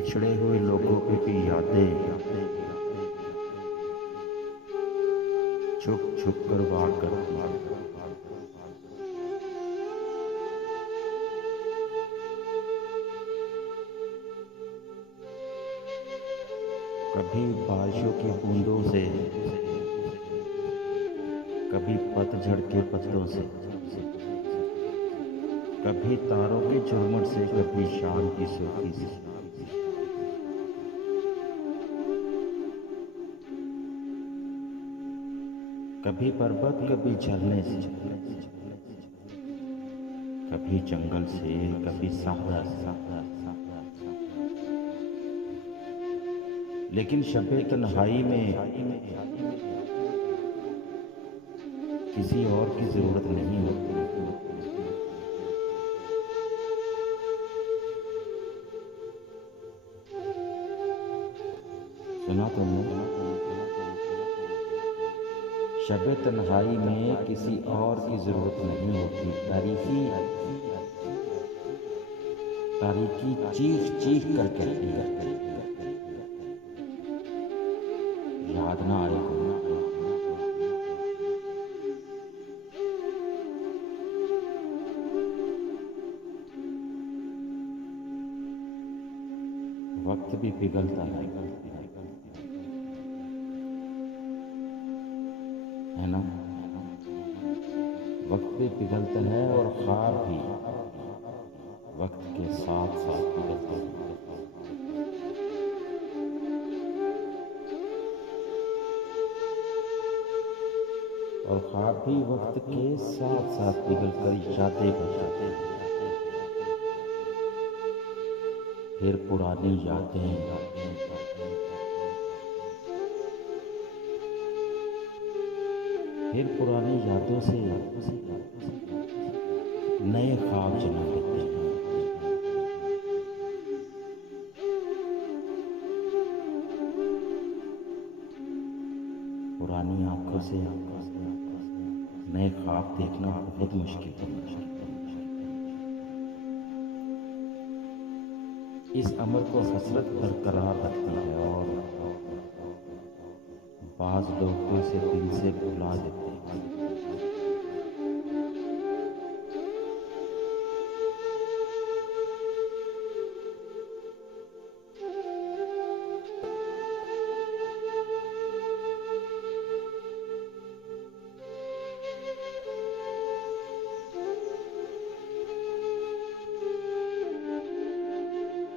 बिछड़े हुए लोगों की भी यादें छुप छुप कर वार करती हैं। कभी बारिशों की बूंदों से, कभी पतझड़ के पत्तों से, कभी तारों के झुरमुट से, कभी शाम की सोती से। कभी पर्वत, कभी झरने से, कभी जंगल से, कभी सहरा से। लेकिन शबे तन्हाई में किसी और की जरूरत नहीं होती। सुना तुमने? शबे तन्हाई में किसी और की जरूरत नहीं होती। तारीकी चीख चीख कर कहती है, याद ना आए हो। वक्त भी पिघलता है ना? वक्त भी पिघलता है और ख्वाब भी वक्त के साथ साथ पिघलता है। और ख्वाब भी वक्त के साथ साथ पिघल कर यादें बन जाते हैं। फिर पुरानी यादें, फिर पुरानी यादों से नए ख्वाब जन्म लेते हैं। पुरानी आंखों से नए ख्वाब देखना बहुत मुश्किल है। इस अमर को हसरत बरकरार रखती है और बाज लोग तो इसे दिल से भुला देते हैं।